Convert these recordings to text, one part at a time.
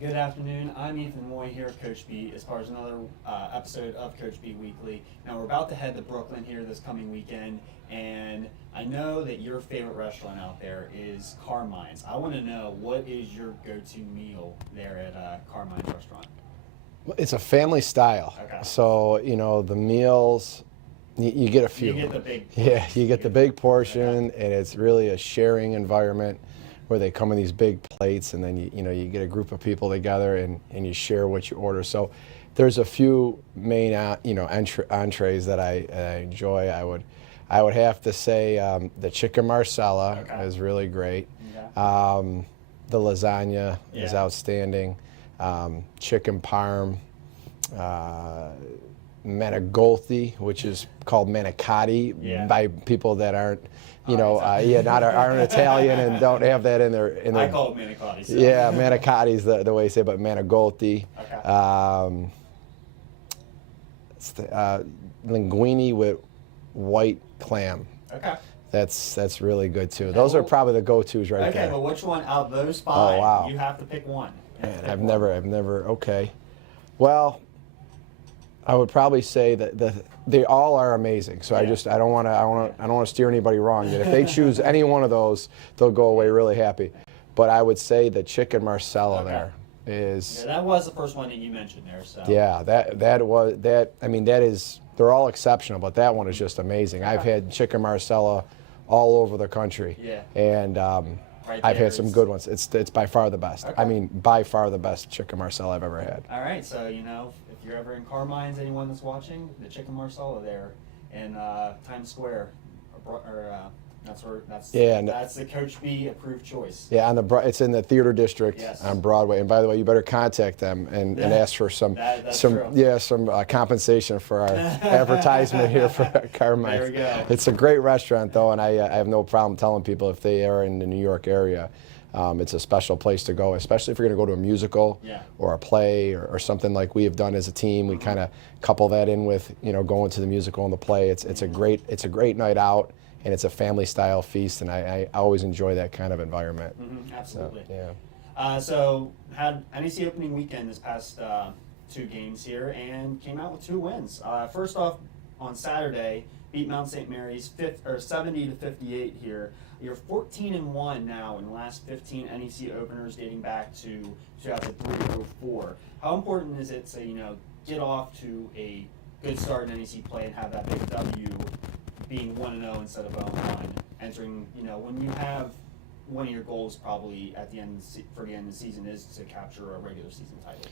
Good afternoon. I'm Ethan Moy here at Coach B as far as another episode of Coach B Weekly. Now we're about to head to Brooklyn here this coming weekend, and I know that your favorite restaurant out there is Carmine's. I want to know, what is your go-to meal there at Carmine's restaurant? It's a family style. Okay. So, the meals, you get a few. You get the big Yeah, you get the big portion, Okay. and it's really a sharing environment where they come in these big plates, and then you get a group of people together and you share what you order. So there's a few main entrees that I enjoy. I would have to say the chicken marsala Okay. is really great. Okay. The lasagna is Yeah. outstanding. Chicken parm, manicotti, which is called manicotti Yeah. by people that aren't, Aren't aren't Italian and don't have that in their. I call it manicotti. So. Yeah, manicotti is the way you say it, but manicotti. Okay. It's linguine with white clam. Okay. That's really good too. Those are probably the go-tos right Okay, there. but which one out of those five? Oh, wow. You have to pick one. You have to Man, pick I've one. never. Okay. Well, I would probably say that they all are amazing. So Yeah. I don't want to steer anybody wrong. That if they choose any one of those, they'll go away really happy. But I would say the chicken marsala Okay. there is. Yeah, that was the first one that you mentioned there. So. Yeah, that is. They're all exceptional, but that one is just amazing. I've had chicken marsala all over the country. Yeah. And Right I've there had some is- good ones. It's by far the best. Okay. I mean, by far the best chicken marsala I've ever had. All right, so if you're ever in Carmine's, anyone that's watching, the chicken marsala there in Times Square, that's the Coach B approved choice. Yeah, it's in the theater district Yes. on Broadway. And by the way, you better contact them and ask for some That's true. compensation for our advertisement here for Carmine's. There we go. It's a great restaurant though, and I have no problem telling people if they are in the New York area, it's a special place to go, especially if you're going to go to a musical Yeah. or a play or something like we have done as a team. We kind of couple that in with going to the musical and the play. It's a great night out. And it's a family-style feast, and I always enjoy that kind of environment. Mm-hmm, absolutely. So, yeah. So had NEC opening weekend this past two games here, and came out with two wins. First off, on Saturday, beat Mount St. Mary's 70-58 here. You're 14-1 now in the last 15 NEC openers dating back to 2003-04. How important is it to get off to a good start in NEC play and have that big W, being 1-0 instead of 0-1, entering, when you have one of your goals probably at the end for the end of the season is to capture a regular season title?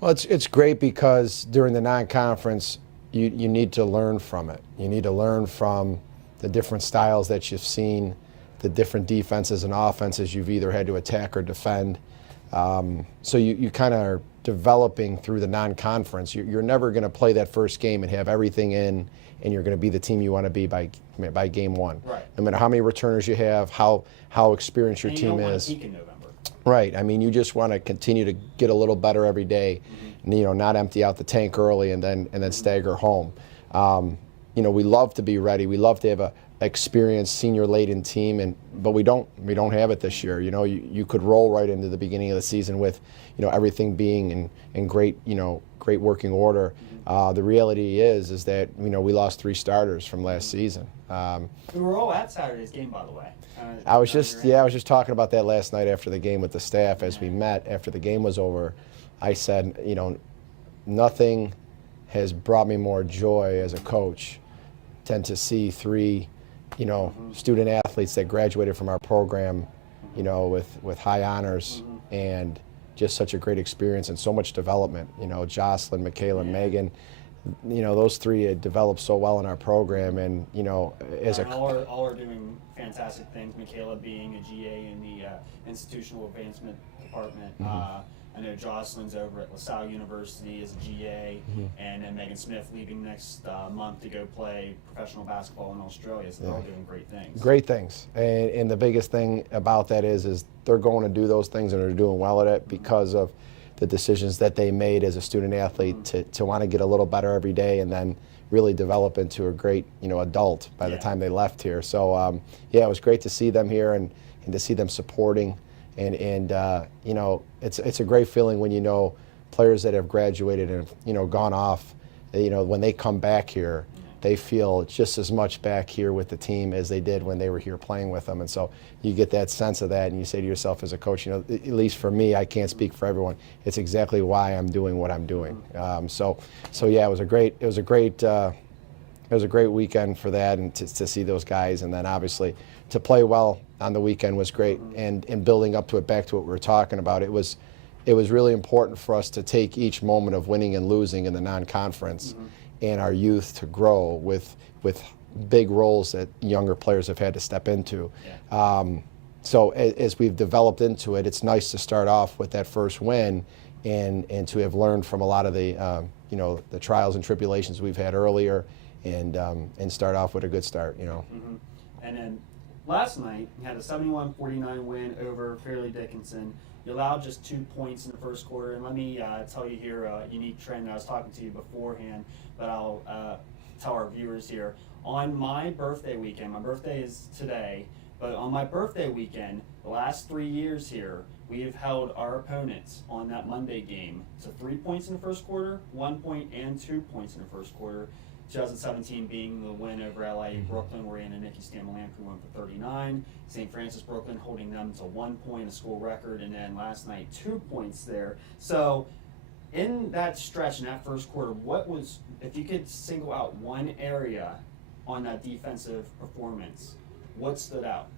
Well, it's great because during the non-conference, you need to learn from it. You need to learn from the different styles that you've seen, the different defenses and offenses you've either had to attack or defend. So you kind of are developing through the non-conference. You're never going to play that first game and have everything in, and you're going to be the team you want to be by game one. Right. No matter how many returners you have, how experienced your And team you don't is. want to peak in November. Right. I mean, you just want to continue to get a little better every day, not empty out the tank early and then stagger home. We love to be ready. We love to have a experienced senior laden team, but we don't have it this year. You could roll right into the beginning of the season with everything being in great working order. The reality is that we lost 3 starters from last season. We were all at Saturday's game, by the way. I was just talking about that last night after the game with the staff as we met after the game was over. I said, nothing has brought me more joy as a coach than to see 3 student athletes that graduated from our program, with high honors and just such a great experience and so much development. Jocelyn, Michaela, Megan, those 3 had developed so well in our program, and as a all are doing fantastic things. Michaela being a GA in the institutional advancement department. I know Jocelyn's over at LaSalle University as a GA, and then Megan Smith leaving next month to go play professional basketball in Australia. So they're all doing great things. Great things, and the biggest thing about that is they're going to do those things and they're doing well at it because of the decisions that they made as a student athlete to want to get a little better every day and then really develop into a great adult by the time they left here. So it was great to see them here and to see them supporting And you know, it's a great feeling when you know players that have graduated and, you know, gone off, you know, when they come back here, they feel just as much back here with the team as they did when they were here playing with them. And so you get that sense of that, and you say to yourself as a coach, you know, at least for me, I can't speak for everyone, it's exactly why I'm doing what I'm doing. So yeah, it was a great weekend for that, and to see those guys, and then obviously to play well on the weekend was great. And building up to it, back to what we were talking about, it was really important for us to take each moment of winning and losing in the non-conference and our youth to grow with big roles that younger players have had to step into. So as we've developed into it, it's nice to start off with that first win and to have learned from a lot of the you know, the trials and tribulations we've had earlier, and start off with a good start, you know. And then last night, you had a 71-49 win over Fairleigh Dickinson. You allowed just 2 points in the first quarter, and let me tell you here a unique trend. I was talking to you beforehand, but I'll tell our viewers here. On my birthday weekend, my birthday is today, but on my birthday weekend, the last 3 years here, we have held our opponents on that Monday game to 3 points in the first quarter, 1 point, and 2 points in the first quarter. 2017 being the win over LIU Brooklyn, where Anna Nikki Stamalampu went for 39. St. Francis Brooklyn holding them to 1 point, a school record, and then last night 2 points there. So in that stretch, in that first quarter, what was, if you could single out one area on that defensive performance, what stood out?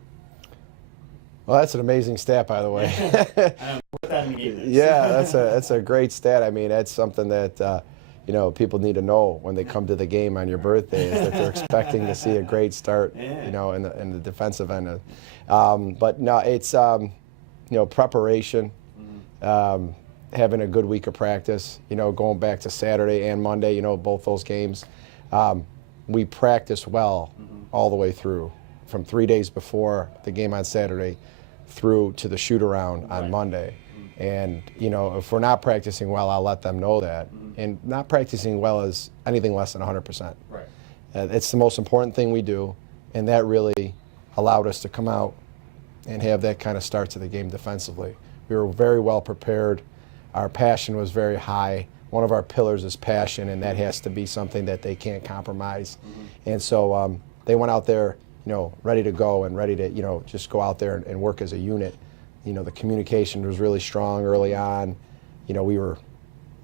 Well, that's an amazing stat, by the way. I know, put that in the game. Yeah, that's a great stat. I mean, that's something that you know, people need to know when they come to the game on your birthday, is that they're expecting to see a great start, you know, in the defensive end. But no, it's you know, preparation, having a good week of practice. You know, going back to Saturday and Monday, you know, both those games, we practiced well all the way through, from 3 days before the game on Saturday through to the shoot around on Monday. And, you know, if we're not practicing well, I'll let them know that. And not practicing well is anything less than 100%. Right. It's the most important thing we do, and that really allowed us to come out and have that kind of start to the game defensively. We were very well prepared. Our passion was very high. One of our pillars is passion, and that has to be something that they can't compromise. And so they went out there, you know, ready to go and ready to, you know, just go out there and work as a unit. You know, the communication was really strong early on. You know, we were,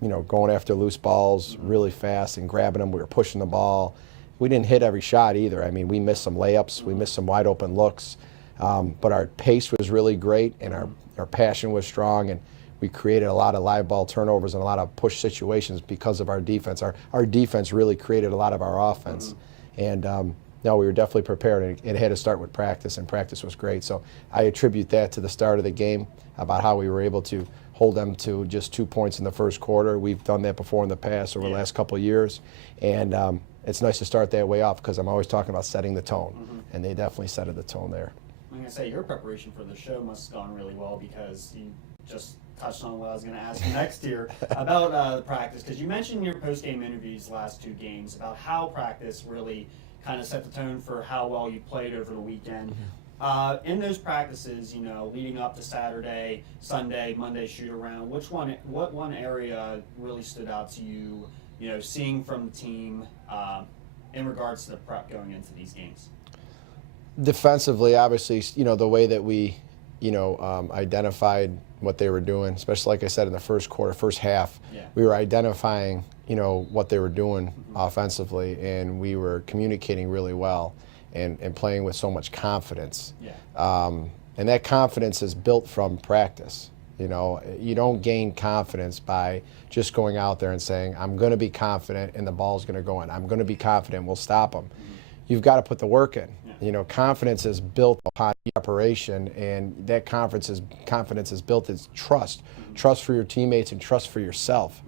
you know, going after loose balls really fast and grabbing them. We were pushing the ball. We didn't hit every shot either. I mean, we missed some layups. We missed some wide open looks. But our pace was really great, and our passion was strong, and we created a lot of live ball turnovers and a lot of push situations because of our defense. Our defense really created a lot of our offense. And no, we were definitely prepared, and it had to start with practice, and practice was great. So I attribute that to the start of the game, about how we were able to hold them to just 2 points in the first quarter. We've done that before in the past over the last couple of years, and it's nice to start that way off, because I'm always talking about setting the tone, and they definitely set the tone there. I'm going to say your preparation for the show must have gone really well, because you just touched on what I was going to ask you next here about the practice, because you mentioned in your post-game interviews last 2 games about how practice really kind of set the tone for how well you played over the weekend. In those practices, you know, leading up to Saturday, Sunday, Monday shoot around, what one area really stood out to you, you know, seeing from the team in regards to the prep going into these games? Defensively, obviously, you know, the way that we, you know, identified what they were doing, especially like I said in the first quarter, first half, we were identifying, you know, what they were doing offensively, and we were communicating really well and playing with so much confidence. And that confidence is built from practice. You know, you don't gain confidence by just going out there and saying, I'm going to be confident and the ball's going to go in. I'm going to be confident, we'll stop them. You've got to put the work in. You know, confidence is built upon preparation, and that confidence is built as trust. Trust for your teammates and trust for yourself.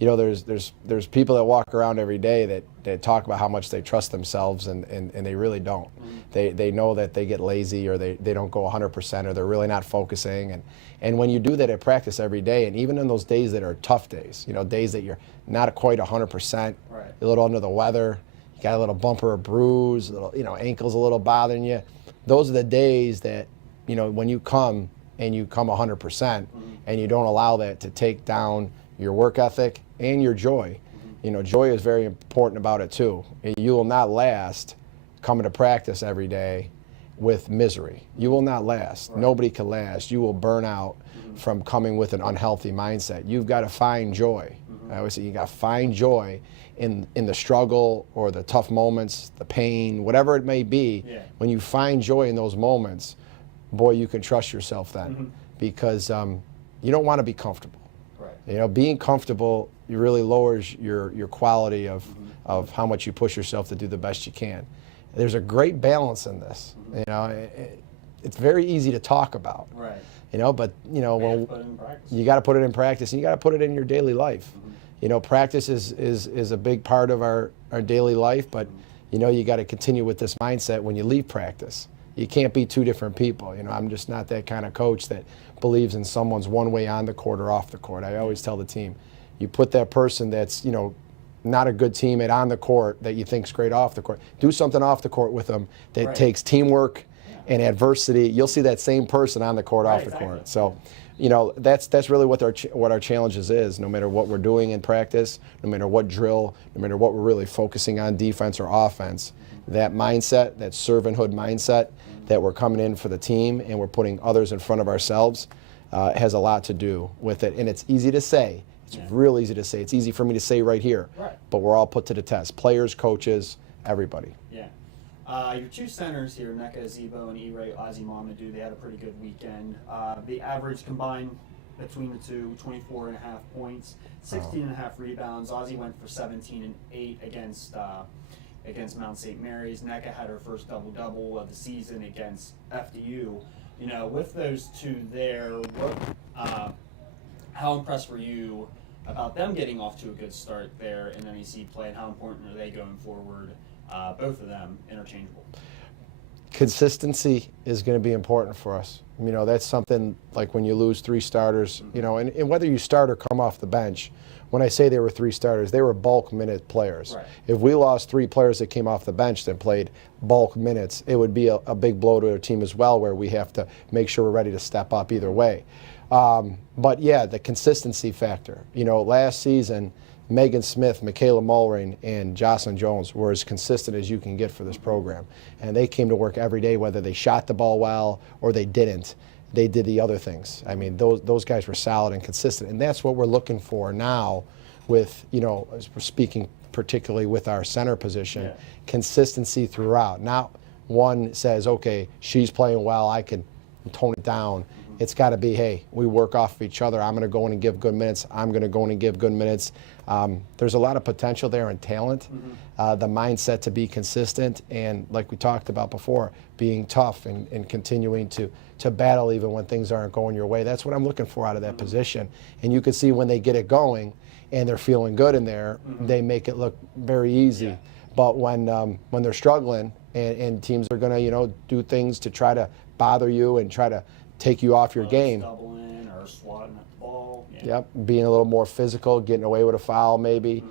You know, there's people that walk around every day that talk about how much they trust themselves, and they really don't. They know that they get lazy, or they don't go 100%, or they're really not focusing. And when you do that at practice every day, and even in those days that are tough days, you know, days that you're not quite 100%, you're a little under the weather, you got a little bump or a bruise, a little, you know, ankles a little bothering you. Those are the days that, you know, when you come and you come 100%, and you don't allow that to take down your work ethic and your joy. You know, joy is very important about it too. You will not last coming to practice every day with misery. You will not last. Right. Nobody can last. You will burn out from coming with an unhealthy mindset. You've got to find joy. I always say you got to find joy in the struggle or the tough moments, the pain, whatever it may be. Yeah. When you find joy in those moments, boy, you can trust yourself then, because you don't want to be comfortable. Right. You know, being comfortable, it really lowers your quality of how much you push yourself to do the best you can. There's a great balance in this. You know, it's very easy to talk about. Right. You know, but you know, you got to put it in practice, and you got to put it in your daily life. You know, practice is a big part of our daily life, but you know, you got to continue with this mindset when you leave practice. You can't be two different people. You know, I'm just not that kind of coach that believes in someone's one way on the court or off the court. I always tell the team, you put that person that's, you know, not a good teammate on the court that you think's great off the court. Do something off the court with them that takes teamwork and adversity. You'll see that same person on the court, off the court. So, you know, that's really what our challenges is. No matter what we're doing in practice, no matter what drill, no matter what we're really focusing on, defense or offense, that mindset, that servanthood mindset that we're coming in for the team and we're putting others in front of ourselves has a lot to do with it. And it's easy to say. It's real easy to say. It's easy for me to say right here. Right. But we're all put to the test. Players, coaches, everybody. Yeah. Your two centers here, Nneka Azebo and Ire Azimamadou, they had a pretty good weekend. The average combined between the two, 24.5 points, 16.5 rebounds. Ozzy went for 17 and 8 against Mount St. Mary's. Nneka had her first double-double of the season against FDU. You know, with those two there, how impressed were you about them getting off to a good start there in NEC play, and how important are they going forward? Both of them interchangeable. Consistency is going to be important for us. You know, that's something like when you lose 3 starters, you know, and whether you start or come off the bench, when I say they were 3 starters, they were bulk minute players. Right. If we lost 3 players that came off the bench that played bulk minutes, it would be a big blow to our team as well, where we have to make sure we're ready to step up either way. But yeah, the consistency factor. You know, last season, Megan Smith, Michaela Mulrain, and Jocelyn Jones were as consistent as you can get for this program. And they came to work every day, whether they shot the ball well or they didn't. They did the other things. I mean, those guys were solid and consistent. And that's what we're looking for now with, you know, as we're speaking particularly with our center position, consistency throughout. Not one says, okay, she's playing well, I can tone it down. It's got to be, hey, we work off of each other. I'm going to go in and give good minutes. I'm going to go in and give good minutes. There's a lot of potential there and talent. The mindset to be consistent and, like we talked about before, being tough and continuing to battle even when things aren't going your way. That's what I'm looking for out of that position. And you can see when they get it going and they're feeling good in there, they make it look very easy. Yeah. But when they're struggling and teams are going to, you know, do things to try to bother you and try to take you off your game. Doubling or swatting at the ball. Yeah. Yep, being a little more physical, getting away with a foul maybe,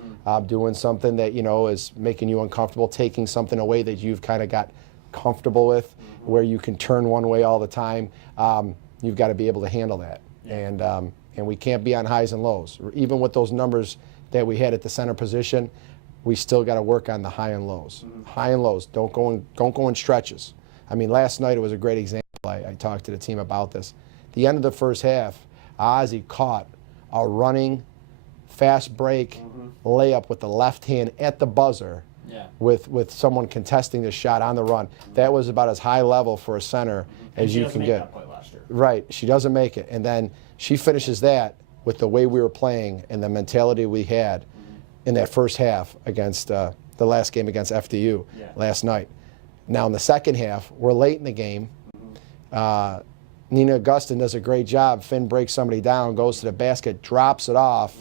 doing something that, you know, is making you uncomfortable, taking something away that you've kind of got comfortable with, where you can turn one way all the time. You've got to be able to handle that. Yeah. And we can't be on highs and lows. Even with those numbers that we had at the center position, we still got to work on the high and lows. High and lows, don't go in stretches. I mean, last night it was a great example. I talked to the team about this. The end of the first half, Ozzy caught a running, fast break layup with the left hand at the buzzer with someone contesting the shot on the run. That was about as high level for a center as you can get. That last year. Right, she doesn't make it. And then she finishes that with the way we were playing and the mentality we had in that first half against the last game against FDU last night. Now in the second half, we're late in the game. Nina Augustin does a great job. Finn breaks somebody down, goes to the basket, drops it off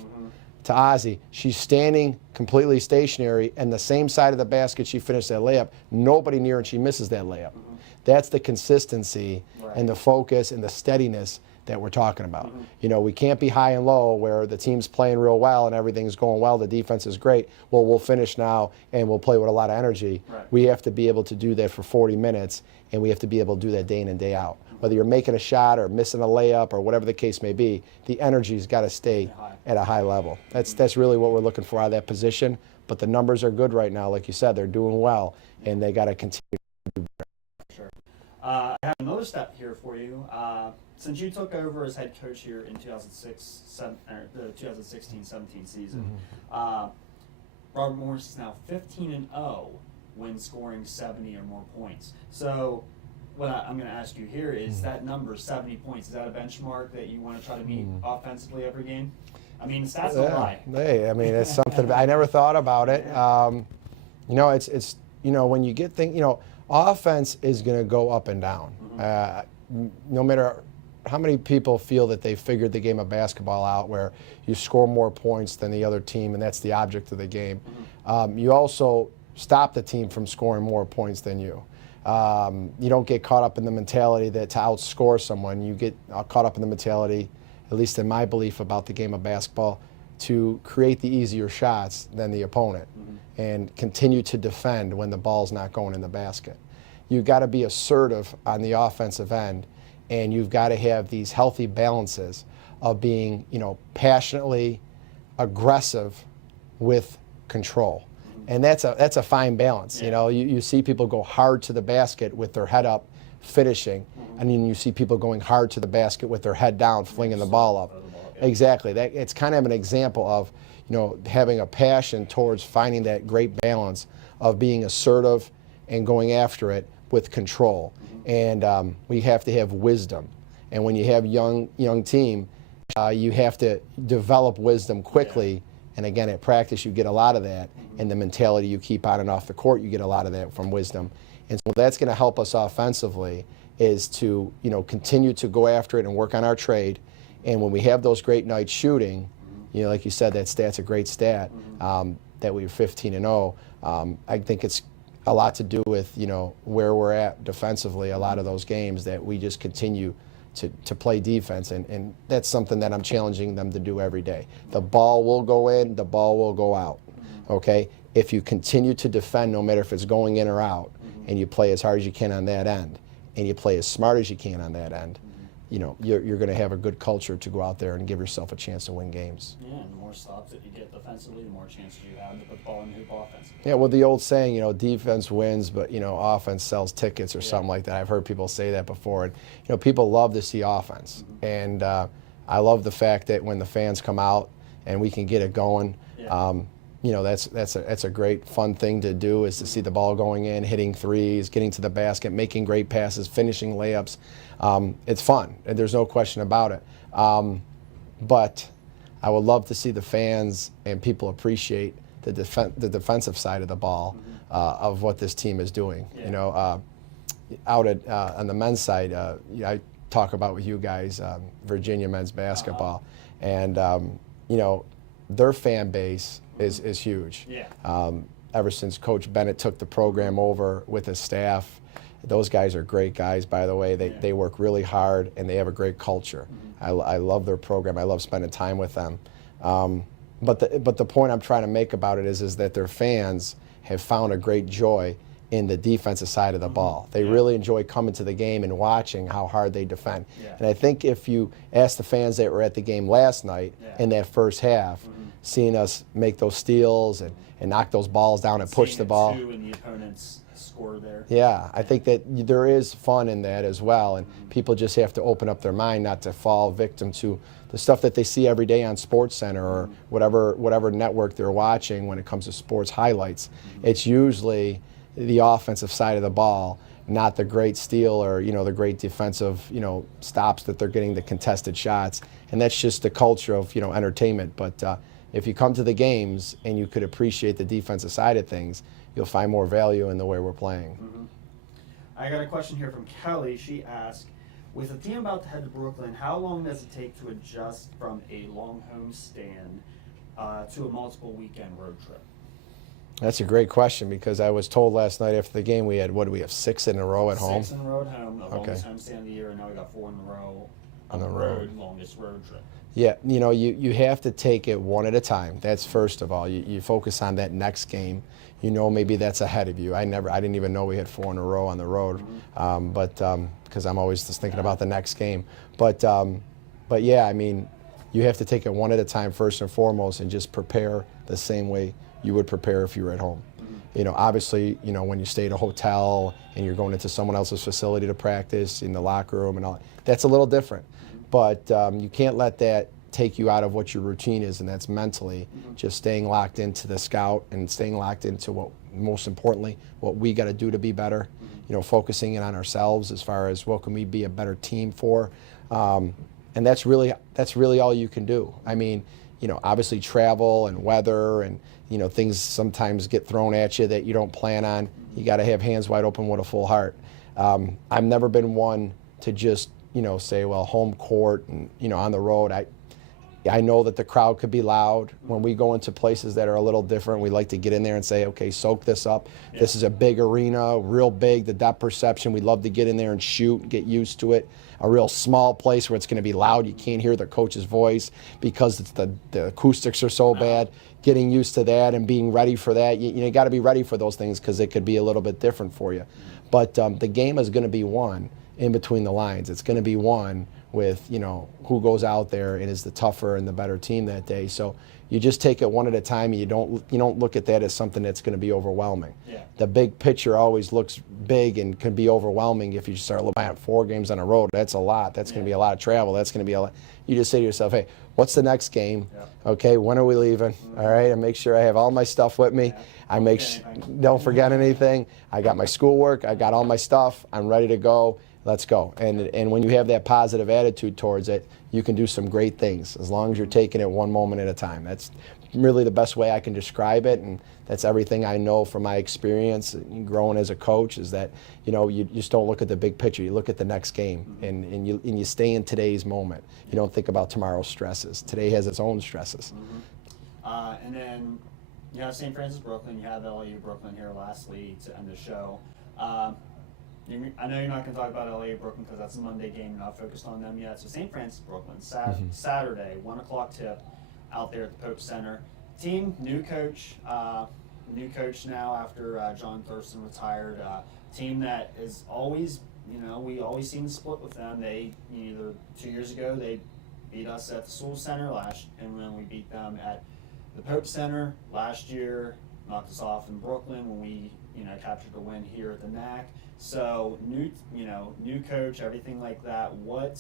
to Ozzy. She's standing completely stationary, and the same side of the basket she finished that layup, nobody near her, and she misses that layup. That's the consistency and the focus and the steadiness that we're talking about. You know, we can't be high and low where the team's playing real well and everything's going well, the defense is great. Well, we'll finish now and we'll play with a lot of energy. We have to be able to do that for 40 minutes, and we have to be able to do that day in and day out. Whether you're making a shot or missing a layup or whatever the case may be, the energy's got to stay at a high level. That's really what we're looking for out of that position. But the numbers are good right now, like you said, they're doing well, and they got to continue. Sure. I have another step here for you. Since you took over as head coach here in the 2016-17 season, Robert Morris is now 15-0 when scoring 70 or more points. So what I'm going to ask you here is that number, 70 points, is that a benchmark that you want to try to meet offensively every game? I mean, stats don't lie. Hey, I mean, it's something I never thought about it. You know, it's you know, when you get things, you know, offense is going to go up and down. No matter how many people feel that they figured the game of basketball out where you score more points than the other team, and that's the object of the game. You also stop the team from scoring more points than you. You don't get caught up in the mentality that to outscore someone. You get caught up in the mentality, at least in my belief about the game of basketball, to create the easier shots than the opponent and continue to defend when the ball's not going in the basket. You've got to be assertive on the offensive end, and you've got to have these healthy balances of being, you know, passionately aggressive with control. And that's a fine balance. You know, you see people go hard to the basket with their head up, finishing, and then you see people going hard to the basket with their head down, flinging the ball up. Exactly. That it's kind of an example of, you know, having a passion towards finding that great balance of being assertive and going after it with control. And we have to have wisdom. And when you have young team, you have to develop wisdom quickly. And again, at practice, you get a lot of that. And the mentality you keep on and off the court, you get a lot of that from wisdom. And so that's going to help us offensively, is to, you know, continue to go after it and work on our trade. And when we have those great nights shooting, you know, like you said, that stat's a great stat, that we were 15-0. I think it's a lot to do with, you know, where we're at defensively, a lot of those games that we just continue to play defense, and that's something that I'm challenging them to do every day. The ball will go in, the ball will go out, okay? If you continue to defend, no matter if it's going in or out, and you play as hard as you can on that end, and you play as smart as you can on that end, you know, you're going to have a good culture to go out there and give yourself a chance to win games. Yeah, and the more stops that you get defensively, the more chances you have to put the ball in the hoop offensively. Yeah, well, the old saying, you know, defense wins, but, you know, offense sells tickets or something like that. I've heard people say that before. And, you know, people love to see offense. And I love the fact that when the fans come out and we can get it going, you know, that's a great, fun thing to do, is to see the ball going in, hitting threes, getting to the basket, making great passes, finishing layups. It's fun, and there's no question about it. But I would love to see the fans and people appreciate the defensive side of the ball of what this team is doing. You know, out at on the men's side, I talk about with you guys Virginia men's basketball, and you know, their fan base is huge. Ever since Coach Bennett took the program over with his staff, those guys are great guys, by the way. They work really hard, and they have a great culture. I love their program. I love spending time with them. But the point I'm trying to make about it is that their fans have found a great joy in the defensive side of the ball. They really enjoy coming to the game and watching how hard they defend. And I think if you ask the fans that were at the game last night in that first half, seeing us make those steals and knock those balls down and push the ball. And the opponent's score there. Yeah, I think that there is fun in that as well, and people just have to open up their mind not to fall victim to the stuff that they see every day on SportsCenter or whatever network they're watching when it comes to sports highlights. It's usually the offensive side of the ball, not the great steal or, you know, the great defensive, you know, stops that they're getting, the contested shots, and that's just the culture of, you know, entertainment. But if you come to the games and you could appreciate the defensive side of things, you'll find more value in the way we're playing. I got a question here from Kelly. She asked, with the team about to head to Brooklyn, how long does it take to adjust from a long home stand to a multiple weekend road trip? That's a great question, because I was told last night after the game we had, what do we have, 6 in a row at home? 6 in a row at home, the longest home stand of the year, and now we got 4 in a row on the road. Longest road trip. Yeah, you have to take it one at a time. That's first of all. You focus on that next game. Maybe that's ahead of you. I didn't even know we had 4 in a row on the road, but because I'm always just thinking about the next game. But yeah, I mean, you have to take it one at a time first and foremost, and just prepare the same way you would prepare if you were at home. Obviously, when you stay at a hotel and you're going into someone else's facility to practice in the locker room and all, that's a little different. But you can't let that take you out of what your routine is, and that's mentally just staying locked into the scout and staying locked into what, most importantly, what we got to do to be better. Focusing in on ourselves as far as what can we be a better team for, and that's really all you can do. I mean, obviously travel and weather and things sometimes get thrown at you that you don't plan on. You got to have hands wide open with a full heart. I've never been one to just say, well, home court and on the road. I know that the crowd could be loud. When we go into places that are a little different, we like to get in there and say, okay, soak this up. Yeah. This is a big arena, real big, the depth perception. We love to get in there and shoot, get used to it. A real small place where it's going to be loud. You can't hear the coach's voice because it's the acoustics are so bad. Getting used to that and being ready for that. You got to be ready for those things because it could be a little bit different for you. But the game is going to be won in between the lines. It's going to be won with who goes out there and is the tougher and the better team that day. So you just take it one at a time. You don't look at that as something that's going to be overwhelming. Yeah. The big picture always looks big and can be overwhelming if you start looking at 4 games on a road. That's a lot. That's going to be a lot of travel. That's going to be a lot. You just say to yourself, hey, what's the next game? Yeah. Okay, when are we leaving? All right, and make sure I have all my stuff with me. Yeah. Don't forget anything. I got my schoolwork. I got all my stuff. I'm ready to go. Let's go. And when you have that positive attitude towards it, you can do some great things as long as you're taking it one moment at a time. That's really the best way I can describe it, and that's everything I know from my experience growing as a coach is that you just don't look at the big picture. You look at the next game, and you stay in today's moment. You don't think about tomorrow's stresses. Today has its own stresses. And then you have St. Francis Brooklyn. You have LAU Brooklyn here lastly to end the show. I know you're not going to talk about LA Brooklyn because that's a Monday game. You're not focused on them yet. So St. Francis Brooklyn, Saturday, 1 o'clock tip, out there at the Pope Center. Team, new coach now after John Thurston retired. Team that is always, we always seem to split with them. They either 2 years ago they beat us at the Sewell Center and then we beat them at the Pope Center last year. Knocked us off in Brooklyn when we captured a win here at the NAC. So new coach, everything like that. What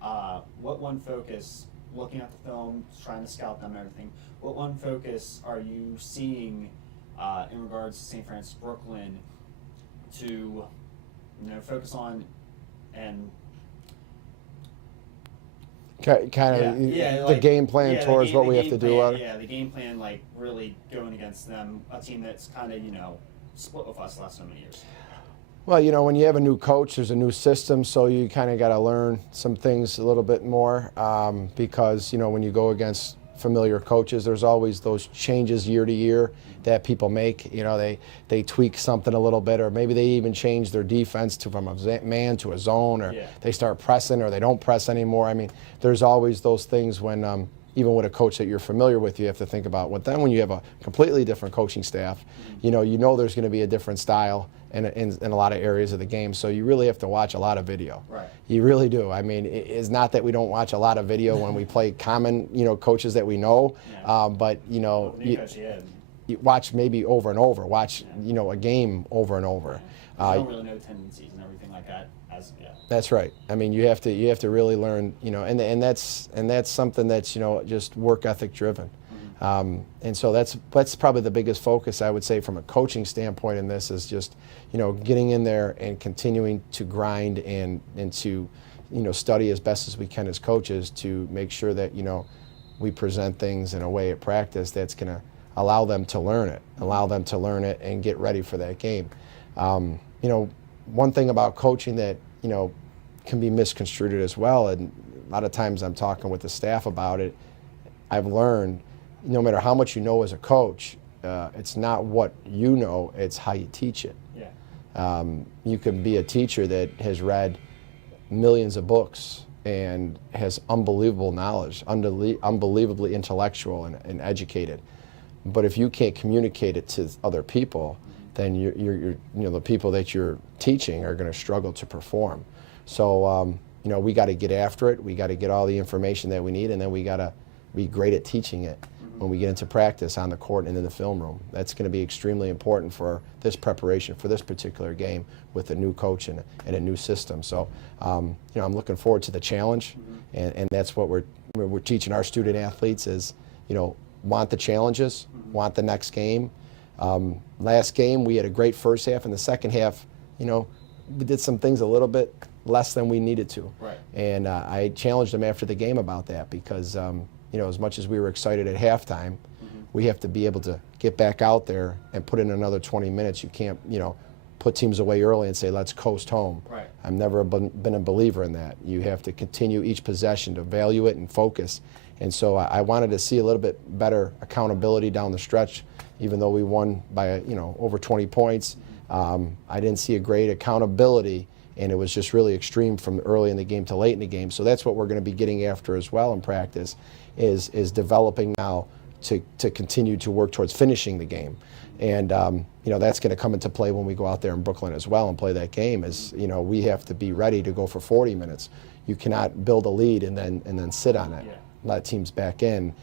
one focus, looking at the film, trying to scout them and everything, what one focus are you seeing in regards to St. Francis Brooklyn to focus on and kind of the game plan towards what we have to do? The game plan, like really going against them, a team that's kind of split with us the last so many years. Well, when you have a new coach, there's a new system, so you kind of got to learn some things a little bit more because, when you go against familiar coaches, there's always those changes year to year that people make. They tweak something a little bit, or maybe they even change their defense from a man to a zone, or they start pressing, or they don't press anymore. I mean, there's always those things when even with a coach that you're familiar with, you have to think about. But then when you have a completely different coaching staff, you know there's going to be a different style in a lot of areas of the game. So you really have to watch a lot of video. Right. You really do. I mean, it's not that we don't watch a lot of video when we play common, coaches that we know, but you watch maybe over and over. Watch, a game over and over. You don't really know tendencies and everything like that as of yet. That's right. I mean, you have to really learn, and that's something that's just work ethic driven. And so that's probably the biggest focus, I would say, from a coaching standpoint in this is just getting in there and continuing to grind and to study as best as we can as coaches to make sure that we present things in a way at practice that's going to allow them to learn it and get ready for that game. One thing about coaching that can be misconstrued as well, and a lot of times I'm talking with the staff about it, I've learned no matter how much you know as a coach, it's not what you know, it's how you teach it. Yeah. You can be a teacher that has read millions of books and has unbelievable knowledge, unbelievably intellectual and educated. But if you can't communicate it to other people, then the people that you're teaching are going to struggle to perform. So we got to get after it. We got to get all the information that we need, and then we got to be great at teaching it when we get into practice on the court and in the film room. That's going to be extremely important for this preparation for this particular game with a new coach and a new system. So I'm looking forward to the challenge, and that's what we're teaching our student athletes is, want the challenges, want the next game. Last game we had a great first half, and the second half, we did some things a little bit less than we needed to. Right. And I challenged them after the game about that because as much as we were excited at halftime, we have to be able to get back out there and put in another 20 minutes. You can't, put teams away early and say, let's coast home. Right. I've never been a believer in that. You have to continue each possession to value it and focus. And so I wanted to see a little bit better accountability down the stretch, even though we won by, over 20 points. I didn't see a great accountability, and it was just really extreme from early in the game to late in the game. So that's what we're going to be getting after as well in practice, is developing now to continue to work towards finishing the game. And that's going to come into play when we go out there in Brooklyn as well and play that game. We have to be ready to go for 40 minutes. You cannot build a lead and then sit on it. Yeah. Let teams back in.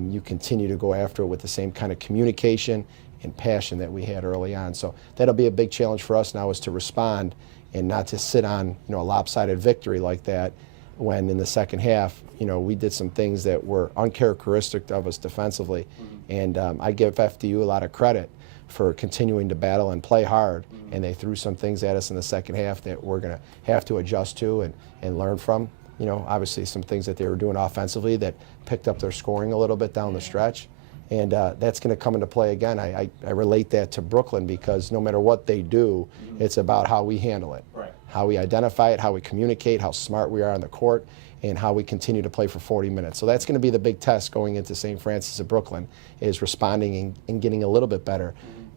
You continue to go after it with the same kind of communication and passion that we had early on. So that'll be a big challenge for us now, is to respond and not to sit on a lopsided victory like that, when in the second half we did some things that were uncharacteristic of us defensively. And I give FDU a lot of credit for continuing to battle and play hard, and they threw some things at us in the second half that we're going to have to adjust to and learn from. Obviously some things that they were doing offensively that picked up their scoring a little bit down the stretch. And that's going to come into play again. I relate that to Brooklyn, because no matter what they do, it's about how we handle it, Right. how we identify it, how we communicate, how smart we are on the court, and how we continue to play for 40 minutes. So that's going to be the big test going into St. Francis of Brooklyn, is responding and getting a little bit better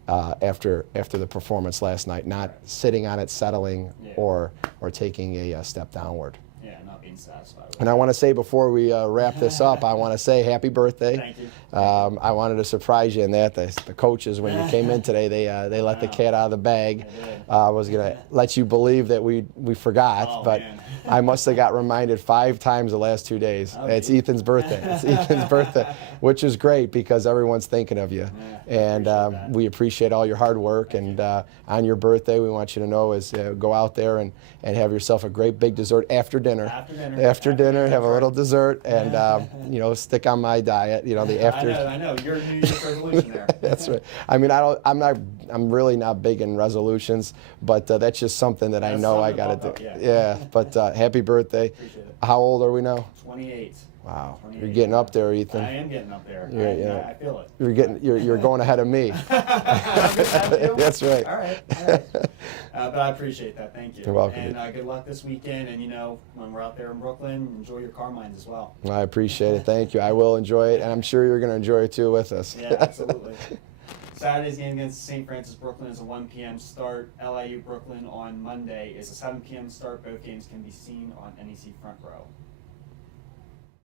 after the performance last night, not sitting on it, settling, or taking a step downward. Yeah, not being satisfied with And I want to say, before we wrap this up, I want to say happy birthday. Thank you. I wanted to surprise you in that. The coaches, when you came in today, they let the cat out of the bag. I was going to let you believe that we forgot, but man. I must have got reminded 5 times the last 2 days. Oh, It's Ethan's birthday. It's Ethan's birthday, which is great because everyone's thinking of you. And we appreciate all your hard work. And on your birthday, we want you to know is go out there and have yourself a great big dessert after dinner. After dinner, have a little dessert, and stick on my diet. The after. I know. You're a New Year's resolution there. That's right. I mean, I'm really not big in resolutions, but that's just something that I know I got to do. Yeah. But happy birthday. Appreciate it. How old are we now? 28. Wow. 28. You're getting up there, Ethan. I am getting up there. I feel it. You're going ahead of me. That's right. All right. But I appreciate that. Thank you. You're welcome. And good luck this weekend. And when we're out there in Brooklyn, enjoy your Carmines as well. I appreciate it. Thank you. I will enjoy it, and I'm sure you're going to enjoy it too with us. Yeah, absolutely. Saturday's game against St. Francis Brooklyn is a 1 p.m. start. LIU Brooklyn on Monday is a 7 p.m. start. Both games can be seen on NEC Front Row.